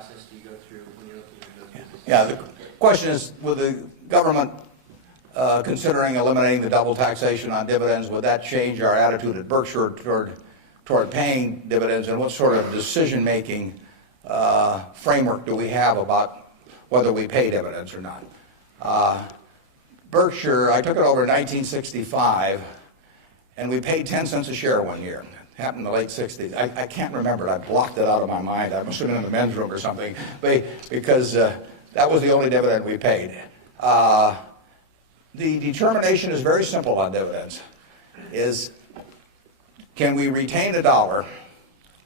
process do you go through when you're looking at those businesses? Yeah, the question is, with the government considering eliminating the double taxation on dividends, would that change our attitude at Berkshire toward paying dividends, and what sort of decision-making framework do we have about whether we pay dividends or not? Berkshire, I took it over in 1965, and we paid 10 cents a share one year. It happened in the late 60s. I can't remember it. I blocked it out of my mind. I must have been in the men's room or something, because that was the only dividend we paid. The determination is very simple on dividends, is can we retain $1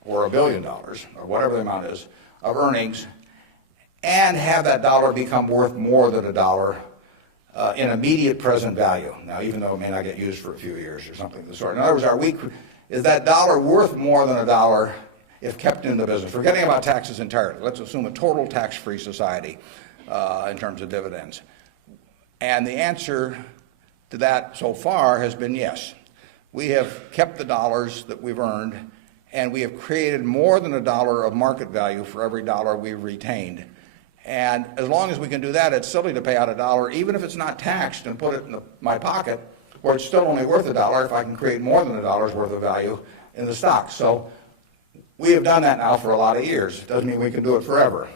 or $1 billion, or whatever the amount is, of earnings, and have that dollar become worth more than $1 in immediate present value. Now, even though it may not get used for a few years or something of the sort. In other words, is that dollar worth more than $1 if kept in the business? Forgetting about taxes entirely. Let's assume a total tax-free society in terms of dividends. And the answer to that so far has been yes. We have kept the dollars that we've earned, and we have created more than $1 of market value for every dollar we've retained. And as long as we can do that, it's silly to pay out $1, even if it's not taxed, and put it in my pocket, where it's still only worth $1 if I can create more than $1 worth of value in the stock. So we have done that now for a lot of years. It doesn't mean we can do it forever,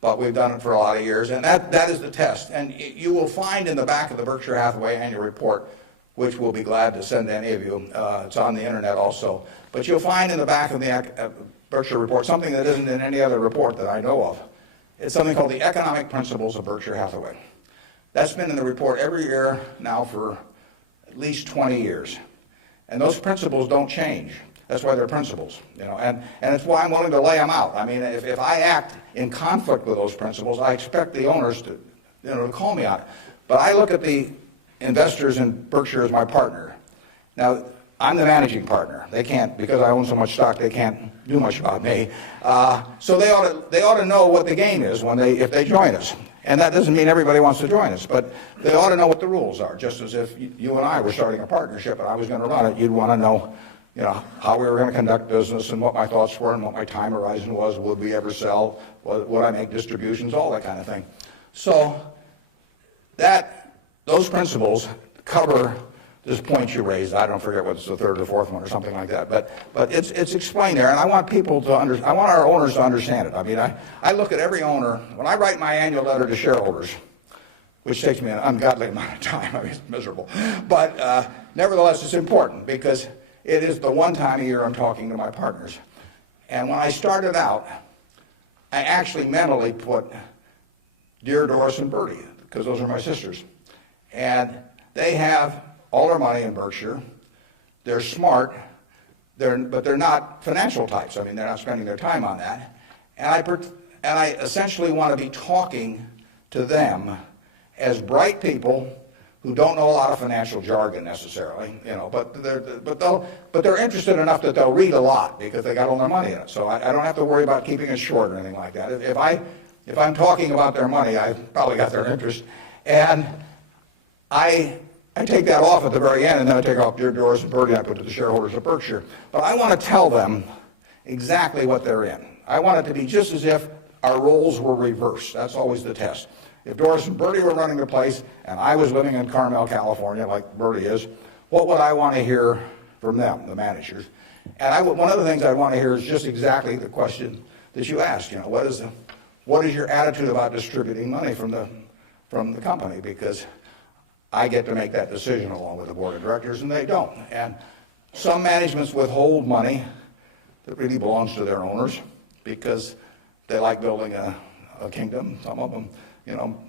but we've done it for a lot of years, and that is the test. And you will find in the back of the Berkshire Hathaway annual report, which we'll be glad to send to any of you, it's on the internet also, but you'll find in the back of the Berkshire report something that isn't in any other report that I know of. It's something called the Economic Principles of Berkshire Hathaway. That's been in the report every year now for at least 20 years. And those principles don't change. That's why they're principles, and it's why I'm willing to lay them out. I mean, if I act in conflict with those principles, I expect the owners to call me on it. But I look at the investors in Berkshire as my partner. Now, I'm the managing partner. They can't, because I own so much stock, they can't do much about me. So they ought to know what the game is if they join us. And that doesn't mean everybody wants to join us, but they ought to know what the rules are. Just as if you and I were starting a partnership and I was going to run it, you'd want to know, how we were going to conduct business and what my thoughts were and what my time horizon was. Would we ever sell? Would I make distributions? All that kind of thing. So those principles cover this point you raised. I don't forget what's the third or the fourth one or something like that. But it's explained there, and I want people to I want our owners to understand it. I mean, I look at every owner when I write my annual letter to shareholders, which takes me an ungodly amount of time. I mean, it's miserable. But nevertheless, it's important because it is the one time a year I'm talking to my partners. And when I started out, I actually mentally put Dear Doris and Bertie, because those are my sisters. And they have all their money in Berkshire. They're smart, but they're not financial types. I mean, they're not spending their time on that. And I essentially want to be talking to them as bright people who don't know a lot of financial jargon necessarily, but they're interested enough that they'll read a lot because they got all their money in it. So I don't have to worry about keeping it short or anything like that. If I'm talking about their money, I've probably got their interest, and I take that off at the very end, and then I take off Dear Doris and Bertie, and I put to the shareholders of Berkshire. But I want to tell them exactly what they're in. I want it to be just as if our roles were reversed. That's always the test. If Doris and Bertie were running the place, and I was living in Carmel, California, like Bertie is, what would I want to hear from them, the managers? And one of the things I want to hear is just exactly the question that you asked. What is your attitude about distributing money from the company? Because I get to make that decision along with the board of directors, and they don't. And some managements withhold money that really belongs to their owners because they like building a kingdom. Some of them,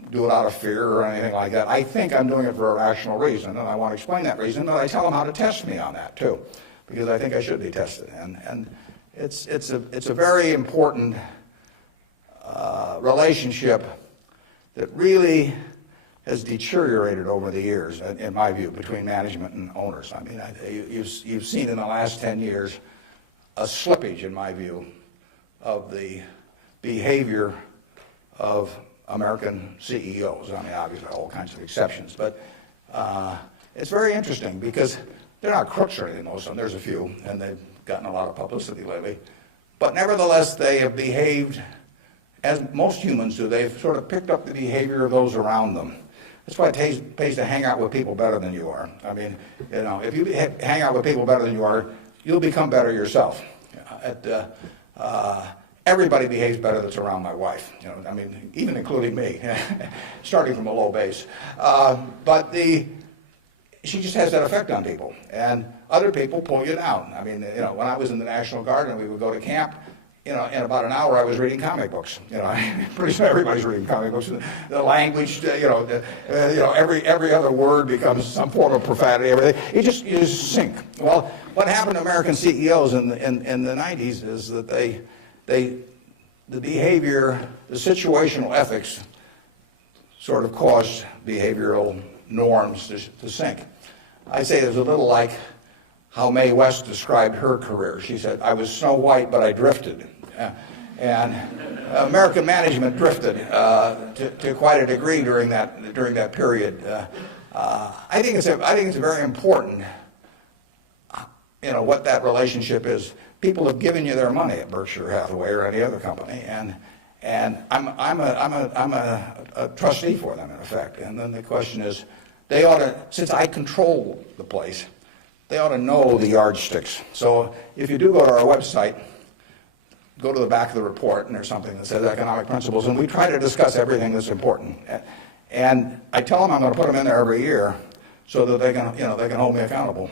do it out of fear or anything like that. I think I'm doing it for a rational reason, and I want to explain that reason, but I tell them how to test me on that too, because I think I should be tested. And it's a very important relationship that really has deteriorated over the years, in my view, between management and owners. I mean, you've seen in the last 10 years a slippage, in my view, of the behavior of American CEOs. I mean, obviously, all kinds of exceptions, but it's very interesting because they're not crooks or anything, most of them. There's a few, and they've gotten a lot of publicity lately. But nevertheless, they have behaved as most humans do, they've sort of picked up the behavior of those around them. That's why it pays to hang out with people better than you are. I mean, you know, if you hang out with people better than you are, you'll become better yourself. Everybody behaves better that's around my wife. You know, I mean, even including me, starting from a low base. But she just has that effect on people, and other people pull you down. I mean, you know, when I was in the National Guard and we would go to camp, you know, in about an hour I was reading comic books. You know, pretty soon everybody's reading comic books. The language, you know, every other word becomes some form of profanity. Everything you just sink. Well, what happened to American CEOs in the 90s is that the behavior, the situational ethics, sort of caused behavioral norms to sink. I say it's a little like how Mae West described her career. She said, "I was Snow White, but I drifted." And American management drifted to quite a degree during that period. I think it's very important, you know, what that relationship is. People have given you their money at Berkshire Hathaway or any other company, and I'm a trustee for them in effect. And then the question is, they ought to, since I control the place, they ought to know the yardsticks. So if you do go to our website, go to the back of the report, and there's something that says economic principles, and we try to discuss everything that's important. And I tell them I'm going to put them in there every year so that they can hold me accountable.